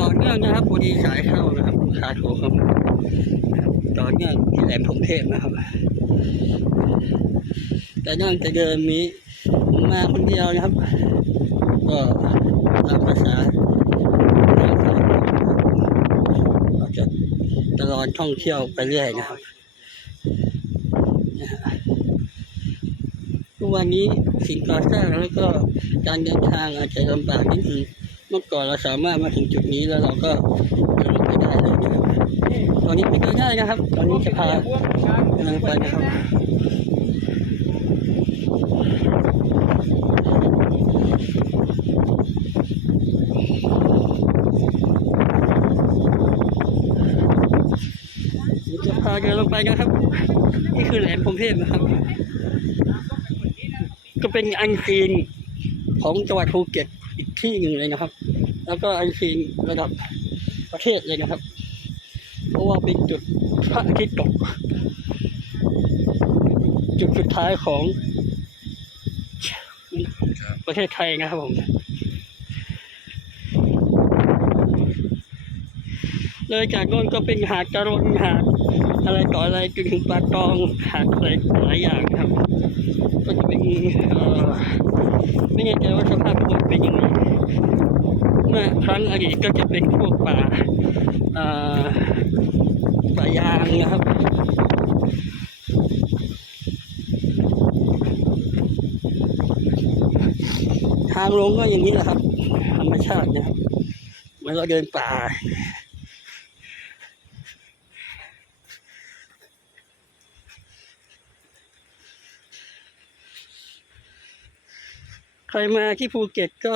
ต่อเนื่องนะครับบุรีสายเข้านะครับลูกค้าโทรเข้ามานะครับต่อเนื่องที่แหลมพรหมเทพนะครับ แต่นื่งจากเดินมีมาคนเดียวนะครับ ก็ตามภาษาเราจะตลอดท่องเที่ยวไปเรื่อยนะครับทุกวันนี้สิ่งก่อสร้างแล้วก็การเดินทางอาจจะลำบากนิดนึง เมื่อก่อนเราสามารถมาถึงจุดนี้แล้วเราก็เดินไปได้เลยนะครับตอนนี้ไปก็ได้นะครับ ตอนนี้จะพากำลังไปนะครับจะพาเดินลงไปนะครับ นี่คือแหลมพรมเทพนะครับ ก็เป็นอันซีนของจังหวัดภูเก็ต ที่หนึ่งเลยนะครับ แล้วก็อันซีนระดับประเทศเลยนะครับ เพราะว่าเป็นจุดพระอาทิตย์ตก จุดสุดท้ายของประเทศไทยนะครับผมเลยจากโน้นก็เป็นหาดจรนหาดอะไรต่ออะไรจนถึงปลาตองหาดอะไรหลายอย่างครับ ก็จะเป็นเอ่อไม่แน่ใจว่าสภาพคนเป็นยังไงเมื่อครั้งอดีตก็จะเป็นพวกป่าเอ่อป่ายางนะครับทางลงก็อย่างนี้แหละครับธรรมชาตินะครับเมือนเราเดินป่าใครมาที่ภูเก็ตก็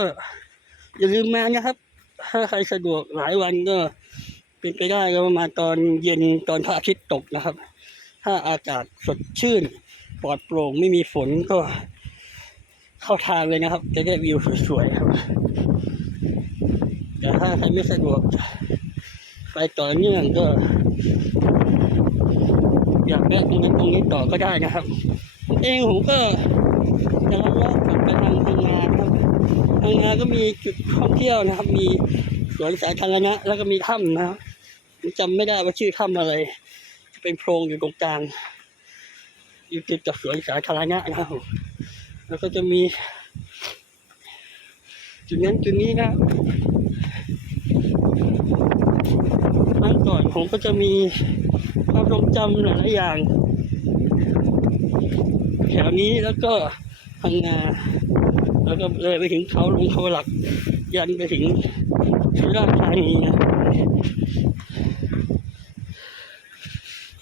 อย่าลืมมานะครับ ถ้าใครสะดวกหลายวันก็ เป็นไปได้ก็มาตอนเย็นตอนพระอาทิตย์ตกนะครับ ถ้าอากาศสดชื่นปลอดโปร่งไม่มีฝนก็เข้าทางเลยนะครับ จะได้วิวสวยๆครับแต่ถ้าใครไม่สะดวก ไปต่อเนื่องก็ อยากแวะตรงนั้นตรงนี้ต่อก็ได้นะครับ เองผมก็จะลัดกลับไปทางพังงาครับ พังงาก็มีจุดท่องเที่ยวนะครับ มีสวนสาธารณะแล้วก็มีถ้ำนะครับผมจำไม่ได้ว่าชื่อถ้ำอะไรเป็นโพรงอยู่ตรงกลางอยู่ติดกับสวนสาธารณะนะครับผมแล้วก็จะมี จุดนั้นจุดนี้นะครั้งก่อนผมก็จะมีความทรงจำหลายอย่าง แถวนี้แล้วก็พังงา แล้วก็เลยไปถึงเขาลงเขาหลัก ยันไปถึงสุราษฎร์ธานีนะ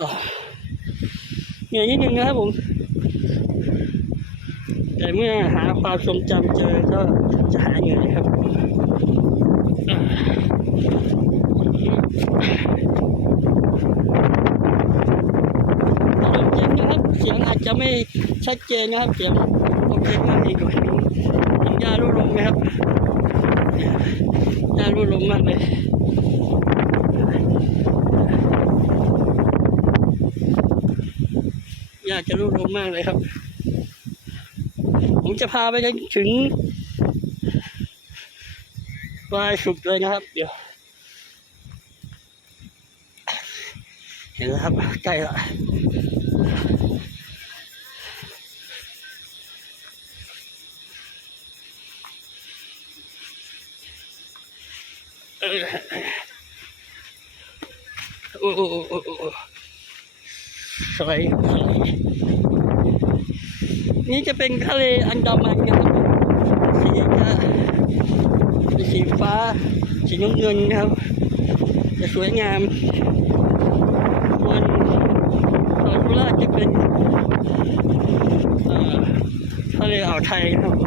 อ่าเหนื่อยนิดนึงนะครับผม แต่เมื่อหาความทรงจำเจอก็จะหายเหนื่อยครับอ่าอารมณ์เย็นะครับเสียงอาจจะไม่ชัดเจนนะครับ เสียงโอเคมากอีกหน่อย นึงน้ารูลมนะครับยารูลมมากเลยอยากจะรูลมมากเลยครับ ผมจะพาไปจนถึงปลายสุดเลยนะครับ เดี๋ยว เห็นแล้วครับใกล้ละ โอ้โอ้โอ้โอ้โอ้สวยนี่จะเป็นทะเลอันดามันนะครับสีจะเป็นสีฟ้า สีน้ำเงินนะครับ จะสวยงามส่วนส่วนสุราจะเป็นทะเลอ่าวไทยครับ